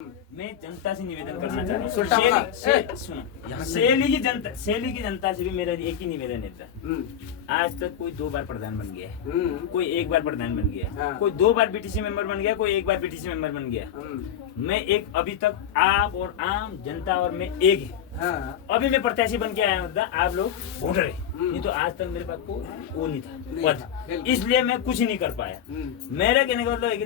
मैं जनता से निवेदन करना चाहता हूँ। शैली की जनता से भी मेरा एक ही निवेदन है। आज तक कोई 2 बार प्रधान बन गया है, कोई 1 बार प्रधान बन गया, कोई 2 बार बीटीसी मेंबर बन गया, कोई 1 बार बीटीसी मेंबर बन गया। मैं एक अभी तक आप और आम जनता और मैं एक है। अभी मैं प्रत्याशी बन के आया हूँ, आप लोग वोटर है, नहीं तो आज तक मेरे पास वो नहीं था पद, इसलिए मैं कुछ नहीं कर पाया। मेरे कहने का मतलब है कि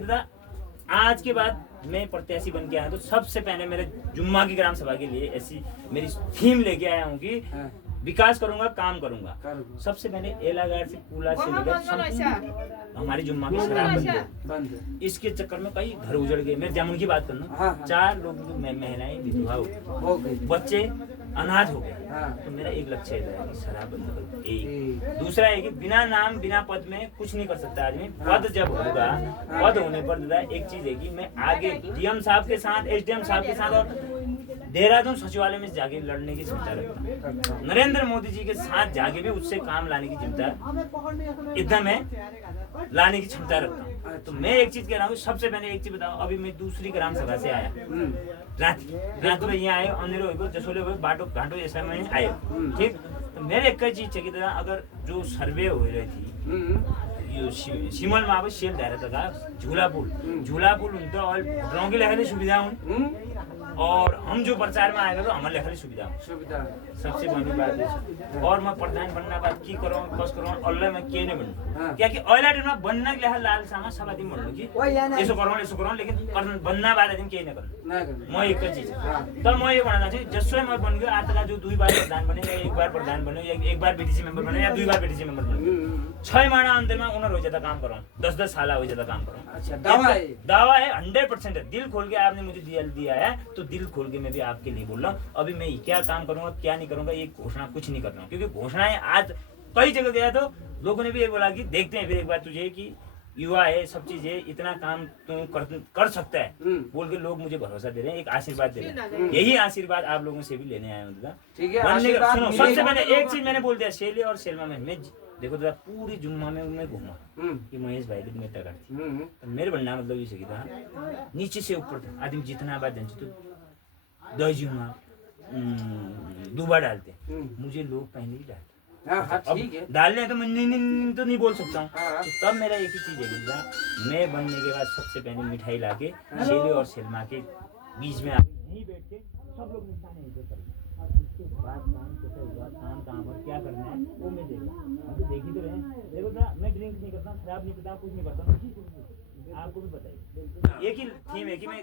आज के बाद मैं प्रत्याशी बन के आया तो सबसे पहले मेरे जुम्मा की ग्राम सभा के लिए ऐसी मेरी थीम लेके आया हूँ कि विकास करूंगा, काम करूंगा। सबसे पहले एलागाड़ से पूला से लेकर हमारी जुम्मा की शराब बंद। इसके चक्कर में कई घर उजड़ गए। मैं जामुन की बात करना, 4 लोग महिलाएं विधवा हो गई, बच्चे अनाथ हो गए। तो मेरा एक लक्ष्य है कि शराब बंद करो। एक दूसरा है कि बिना नाम बिना पद में कुछ नहीं कर सकता आदमी। पद जब होगा, पद होने पर दादा एक चीज है कि मैं आगे डीएम साहब के साथ, एसडीएम साहब के साथ और देहरादून सचिवालय में जाके लड़ने की क्षमता रखता हूँ। नरेंद्र मोदी जी के साथ जाके भी उससे काम लाने की क्षमता एकदम है, लाने की क्षमता रखता हूँ। तो मैं एक चीज कह रहा हूँ, सबसे पहले एक चीज बताओ, अभी मैं दूसरी ग्राम सभा से आया, रात में यहाँ आयो, अंधेरो हो जसोले हो बाटो घाटो ऐसा मैं आयो, ठीक। तो मेरे एक चीज है कि दादा अगर जो सर्वे हो रही थी यो सिमल में अब सेल धारे था झूला पुल उनका और रंगी लेखाले सुविधा हुन् और हम जो प्रचार में आएगा तो हमारे लेखाले सुविधा सबसे बड़ी बात है। और मैं प्रधान बनना बात की करूँ कस करूँ अल्लाह मैं के नहीं बनूँ, क्या कि अहिला टाइममा बन्न लेखा लालसामा सबादी भन्नु कि यसो गरौँ लेकिन बन्ना बाद दिन केही नगर्नु म एक चीज तर म यो भन्न चाहन्छु जसै म बन गयो आजका जो 2 बार प्रधान बने या 1 बार प्रधान बने या 1 बार बीटीसी मेंबर बने या 2 बार बीटीसी मेंबर बने 6 महीना अंतमा उन्होंने हो जाता काम करो, 10-10 साल हो जाता काम करो। अच्छा, दावा है 100% है। दिल खोल के आपने मुझे दिया है तो दिल खोल के मैं भी आपके लिए बोल रहा हूँ। अभी मैं क्या काम करूंगा क्या नहीं करूंगा ये घोषणा कुछ नहीं कर रहा हूँ, क्योंकि घोषणाएं आज कई जगह गया तो लोगों ने भी ये बोला कि देखते हैं फिर एक बार तुझे कि युवा है, सब चीज है, इतना काम तू कर सकता है बोल के लोग मुझे भरोसा दे रहे हैं, एक आशीर्वाद दे रहे हैं। यही आशीर्वाद आप लोगों से भी लेने आया हूँ दादा। सुनो, सबसे पहले एक चीज मैंने बोल दिया, शैली और शैलमा में मैं देखो दादा पूरी जुम्मा में मैं घूमा कि महेश भाई ने मेटा काटी तो मेरे भन्ना मतलब ये कि था नीचे से ऊपर आदमी जितना बात जान्छ तो दहीजिउमा दुबा डालते, मुझे लोग पहले ही डालते। डालने तो मैं नहीं बोल सकता हूँ। तो तब मेरा एक ही चीज है कि मैं बनने के बाद सबसे पहले मिठाई लाके शैली और शैलमा के बीच में आके यहीं बैठ के सब लोग निशाने इधर करेंगे। उसके बाद काम कैसे हुआ, काम कहाँ पर क्या करना है वो मैं देखूँ। हम तो देख ही तो रहे। देखो मैं ड्रिंक नहीं करता, शराब नहीं पीता, कुछ नहीं करता, आपको भी बताइए। एक ही थीम है कि मैं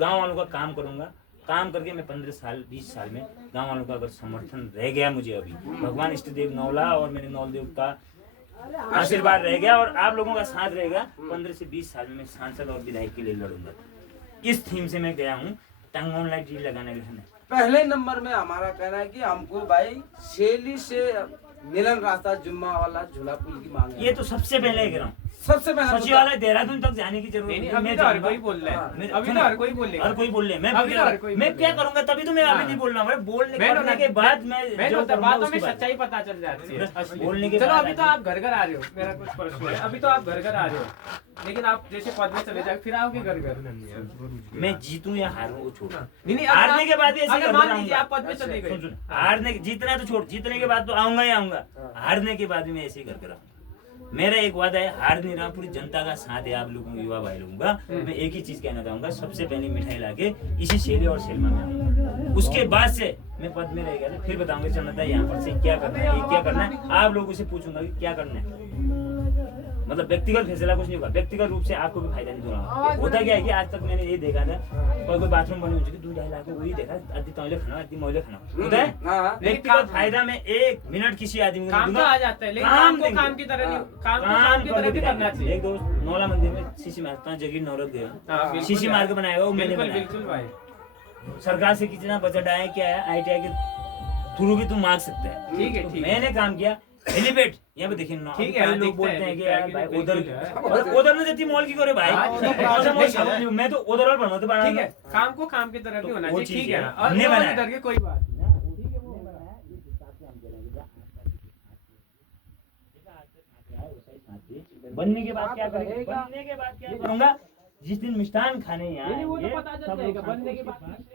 गाँव वालों का काम करूँगा, काम करके मैं 15 साल 20 साल में गाँव वालों का अगर समर्थन रह गया मुझे, अभी भगवान इष्ट देव नौला और मेरे नौलदेव का आशीर्वाद रह गया और आप लोगों का साथ रहेगा, 15 से 20 साल में मैं सांसद और विधायक के लिए लड़ूंगा। इस थीम से मैं गया हूँ, टांगों लाइट लगाने के लिए। पहले नंबर में हमारा कहना है कि हमको भाई शैली से मिलन रास्ता जुम्मा वाला झूला पुल की मांग है। ये तो सबसे पहले कह रहा हूँ, सबसे पहले सचिवालय देहरादून तक जाने की जरूरत नहीं। अभी तो हर कोई बोल रहा है, अभी तो हर कोई बोल रहा है, हर कोई बोल रहे मैं क्या करूंगा, तभी तो मैं अभी नहीं बोल रहा हूँ। बोलने के बाद मैं जो बातों में सच्चाई पता चल जाती है बोलने के। चलो अभी तो आप घर आ रहे हो, मेरा कुछ प्रश्न है। अभी तो आप घर आ रहे हो, लेकिन आप जैसे पद में चले जाए फिर आओगे घर। मैं जीतूं या हारूं वो छोड़, नहीं हारने के बाद अगर मान लीजिए आप पद में चले गए, हारने जीतना तो छोड़, जीतने के बाद तो आऊंगा ही आऊंगा, हारने के बाद भी मैं ऐसे ही कर रहा हूँ। मेरा एक वादा है, हार नहीं रहा, पूरी जनता का साथ है आप लोगों युवा भाई लोगों का। मैं एक ही चीज कहना चाहूंगा, सबसे पहले मिठाई लाके इसी शैली और शैलमा में आऊंगा। उसके बाद से मैं पद में रह गया तो फिर बताऊंगा चलता है यहाँ पर से क्या करना है, ये क्या करना है। आप लोगों से पूछूंगा कि क्या करना है, मतलब व्यक्तिगत फैसला कुछ नहीं होगा, व्यक्तिगत रूप से आपको भी फायदा नहीं दूंगा। होता क्या है कि आज तक मैंने ये देखा था, कोई बाथरूम बनी हुई 2 ढाई लाख वही देखा, आदि तैले खाना आदि मैले खाना होता है। व्यक्तिगत फायदा में 1 मिनट किसी आदमी को काम तो आ जाता है, लेकिन काम को काम की तरह नहीं, काम की तरह भी करना चाहिए। एक दोस्त नौला मंदिर में शीशी मार्ग जगीर नौरत गया, शीशी मार्ग बनाएगा वो मैंने बनाया। बिल्कुल भाई, सरकार से कितना बजट आया, क्या है, ITI के थ्रू भी तुम मांग सकते हैं। ठीक है, मैंने काम किया हेलीपैड यहाँ पे देखिए, ठीक है, लोग बोलते हैं कि यार भाई उधर में जति मॉल की करे भाई, मैं तो उधर और बनवा तो बना। ठीक है, काम को काम की तरह भी होना चाहिए, ठीक है, और हमने बनाया इधर के कोई बात नहीं। बनने के बाद क्या करूंगा, जिस दिन मिष्ठान खाने यहाँ नहीं, वो तो आएंगे, पता चल सब जाएगा, लोग बनने के शांति बाद। से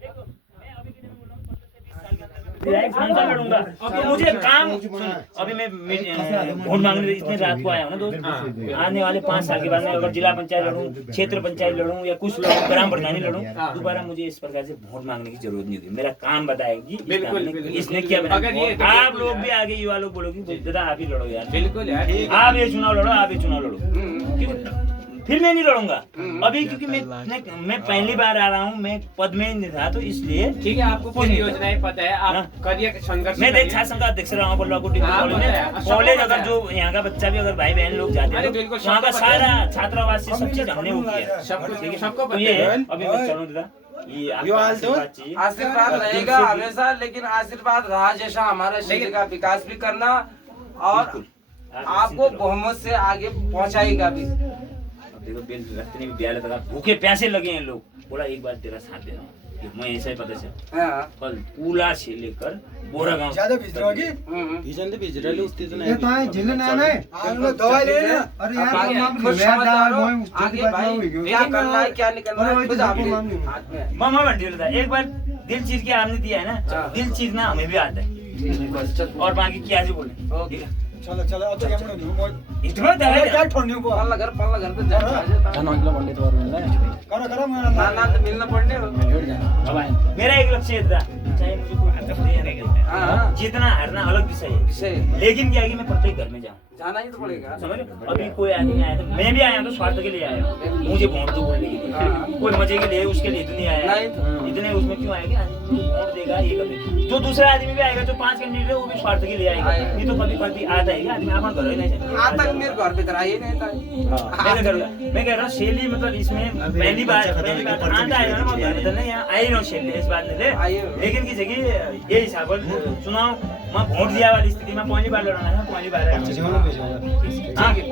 देखो, मैं अभी के लिए बोल रहा हूँ, 15 से 20 साल के अंदर विधायक सांसद लड़ूंगा। अभी मुझे काम अभी मैं वोट मांगने इतने रात को आया हूँ ना दोस्त, आने वाले 5 साल के बाद मैं अगर जिला पंचायत लड़ूं, क्षेत्र पंचायत लड़ूं या कुछ लड़ूं, ग्राम प्रधानी लड़ूं, दोबारा मुझे इस प्रकार से वोट मांगने की जरूरत नहीं होगी। मेरा काम बताएगी इसने क्या बनाया। आप लोग भी आगे युवा लोग बोलोगे दादा आप ही लड़ो यार, बिल्कुल यार, आप ये चुनाव लड़ो, आप ये चुनाव लड़ो, क्योंकि फिर मैं नहीं लड़ूंगा अभी, क्योंकि मैं पहली बार आ रहा हूँ, मैं पद में नहीं था, तो इसलिए ठीक है, आपको पूरी योजनाएं पता है, आप करिए संघर्ष। मैं देख छात्र संघ का अध्यक्ष रहा हूँ कॉलेज। अगर जो यहाँ का बच्चा भी अगर भाई बहन लोग जाते हैं वहाँ का सारा छात्रावास से सब चीज हमने वो किया, सबको तो ये है। अभी मैं चलूँ दादा, ये आपका आशीर्वाद चाहिए। आशीर्वाद रहेगा हमेशा, लेकिन आशीर्वाद रहा जैसा हमारा शहर का विकास भी करना और आपको बहुमत से आगे पहुंचाएगा भी। अब देखो बिल रखने भी ब्याह लगा, भूखे प्यासे लगे हैं लोग, बोला एक बार तेरा साथ दे रहा हूँ, मैं ऐसा ही पता चल हाँ। कल पूला से लेकर बोरा गाँव ज्यादा भिज रहोगी भीषण तो भिज रहे उतनी तो ये तो है झिल्ले ना है दवाई ले ले। अरे यार आगे हम खुद समझदार हो, आगे आगे भाई क्या करना है क्या नहीं करना है खुद आपके हाथ में है। मामा बंटी होता है, एक बार दिल चीर के आपने दिया है ना, दिल चीरना हमें भी आता है, और बाकी क्या से बोले ठीक है। चलो चलो अब तो हम नहीं इतना दया क्या छोड़नी को पल्ला घर तो जा करो करो मेरा ना तो मिलना पड़ने हो। मेरा एक लक्ष्य था, चाहे मुझे कोई हरकत नहीं है, हाँ। जीतना हारना अलग विषय है, विषय लेकिन क्या है कि मैं प्रत्येक घर में जाऊँ, जाना ही तो पड़ेगा। समझ रहे हो? अभी कोई आदमी आया तो मैं भी आया हूँ तो स्वार्थ के लिए आया हूँ, मुझे वोट दो बोलने के लिए, कोई मजे के लिए उसके लिए तो नहीं आया, इतने उसमें क्यों आएगा, वोट देगा ये कर देगा। जो दूसरा आदमी भी आएगा जो 5 कैंडिडेट है वो भी स्वार्थ के लिए आएगा, नहीं तो कभी कभी आता है आदमी अपन घर ही नहीं जाता। आज तक मेरे घर पे कराई नहीं था। मैं कह रहा हूँ शैली मतलब इसमें पहली बार आता है ना, मैं घर में तो नहीं यहाँ आई रहा हूँ शैली इस बात में, लेकिन की जगह ये हिसाब चुनाव मैं वोट दिया वाली स्थिति में पहली बार लड़ना है, पहली बार है। हाँ ठीक।